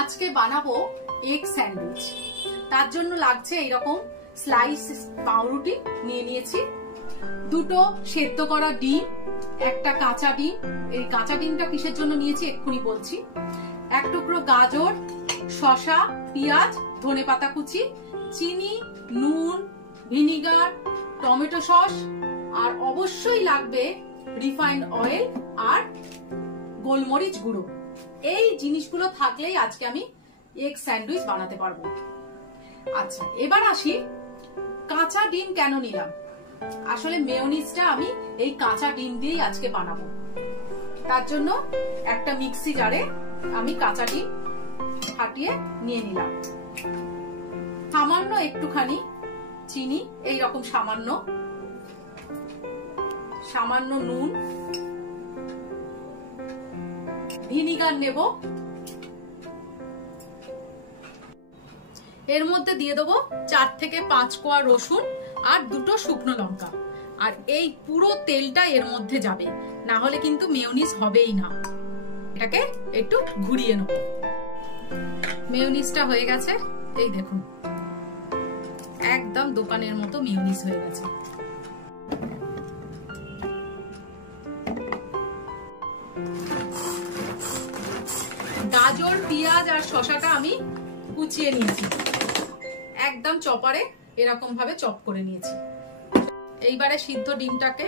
আজকে বানাবো egg sandwich. তার জন্য লাগছে এইরকম স্লাইস পাউরুটি নিয়ে নিয়েছি, দুটো সেদ্ধ করা ডিম, একটা কাঁচা ডিম। এই কাঁচা ডিমটা কিসের জন্য নিয়েছি এক্ষুনি বলছি। এক টুকরো গাজর, শসা, পেঁয়াজ, ধনেপাতা কুচি, চিনি, নুন, ভিনিগার, টমেটো সস, আর অবশ্যই লাগবে রিফাইন্ড অয়েল আর গোলমরিচ গুঁড়ো। এই জিনিসগুলো থাকলেই আজকে আমি এগ স্যান্ডউইচ বানাতে পারবো। আচ্ছা, এবার আসি কাঁচা ডিম কেন নিলাম। আসলে মেয়োনিজটা আমি এই কাঁচা ডিম দিয়েই আজকে বানাবো। তার জন্য একটা মিক্সি জারে আমি কাঁচা ডিম ফাটিয়ে নিয়ে নিলাম, সামান্য একটুখানি চিনি, এই রকম সামান্য নুন, ভিনিগার নেব, এর মধ্যে দিয়ে দেবো 4 থেকে 5 কোয়া রসুন আর দুটো শুকনো লঙ্কা। আর এই পুরো তেলটা এর মধ্যে যাবে, না হলে কিন্তু মেয়োনিজ হবেই না। এটাকে একটু ঘুরিয়ে নেব। মেয়োনিজটা হয়ে গেছে, এই দেখুন একদম দোকানের মতো মেয়োনিজ হয়ে গেছে। গাজর, পেঁয়াজ আর শসাটা আমি কুচিয়ে নিয়েছি, একদম চপারে এরকম ভাবে চপ করে নিয়েছি। এইবারে সিদ্ধ ডিমটাকে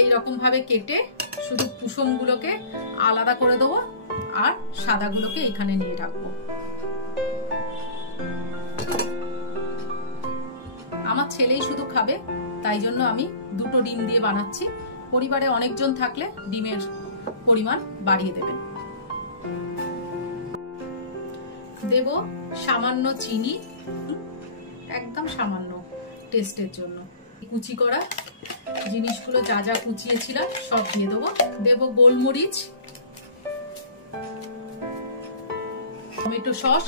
এইরকম ভাবে কেটে শুধু কুসুমগুলোকে আলাদা করে দেবো আর সাদাগুলোকে এখানে নিয়ে রাখবো। আমার ছেলেই শুধু খাবে, তাই জন্য আমি দুটো ডিম দিয়ে বানাচ্ছি। পরিবারে অনেকজন থাকলে ডিমের পরিমাণ বাড়িয়ে দেবেন। দেব সামান্য চিনি, একদম সামান্য টেস্টের জন্য। কুচি করা জিনিসগুলো যা যা কুচিয়েছিলাম সব দিয়ে দেবো। দেব গোলমরিচ, টমেটো সস,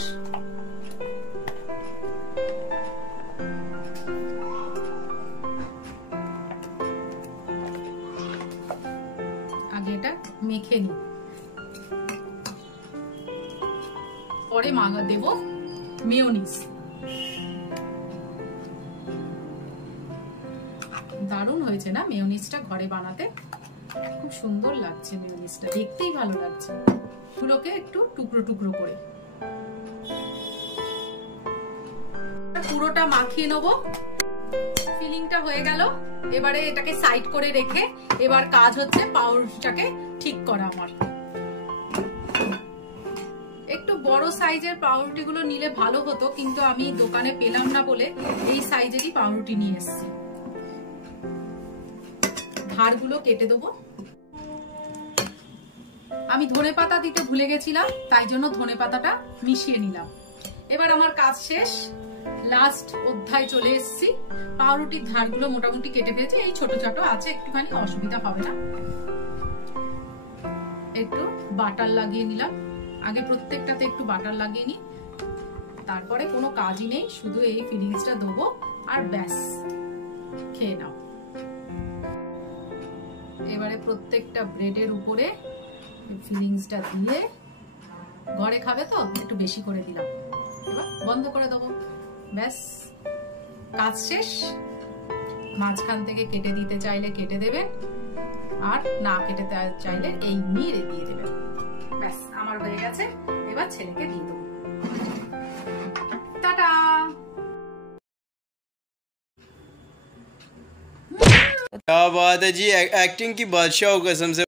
আগে এটা মেখে নিই, পরে দেব মেয়োনিজ। দারুণ হয়েছে না মেয়োনিজটা? ঘরে বানাতে খুব সুন্দর লাগছে, মেয়োনিজটা দেখতেই ভালো লাগছে। এগুলোকে একটু টুকরো টুকরো করে পুরোটা মাখিয়ে নেব। ফিলিংটা হয়ে গেল, এবারে এটাকে সাইড করে রেখে এবার কাজ হচ্ছে পাউরুটিটাকে ঠিক করা। আমার একটু বড় সাইজের পাউরুটি গুলো নিলে ভালো হতো, কিন্তু আমি দোকানে পেলাম না বলে এই সাইজেরই পাউরুটি নিয়ে এসেছি। ধারগুলো কেটে দেবো। আমি ধনেপাতা দিতে ভুলে গেছিলাম, তাই জন্য ধনেপাতাটা মিশিয়ে নিলাম। এবার আমার কাজ শেষ, লাস্ট অধ্যায় চলে এসেছি। পাউরুটির ধারগুলো মোটামুটি কেটে ফেলেছি, এই ছোট ছোট আছে, একটুখানি অসুবিধা হবে না। একটু বাটার লাগিয়ে নিলাম, আগে প্রত্যেকটাতে একটু বাটার লাগিয়ে নিই, তারপরে কোনো কাজই নেই, শুধু এই ফিলিংসটা দেবো আর ব্যাস, খেয়ে নাও। এবারে প্রত্যেকটা ব্রেডের উপরে ফিলিংসটা দিয়ে, ঘরে খাবে তো একটু বেশি করে দিলাম, এবার বন্ধ করে দেবো, ব্যাস কাজ শেষ। মাঝখান থেকে কেটে দিতে চাইলে কেটে দেবে, আর না কেটে চাইলে এই নিয়ে দিয়ে দেবে। ব্যাস আমার হয়ে গেছে, এবার ছেলেকে দিয়ে দেবো। টাটা। क्या बात है जी, एक्टिंग की बादशाह हो कसम से।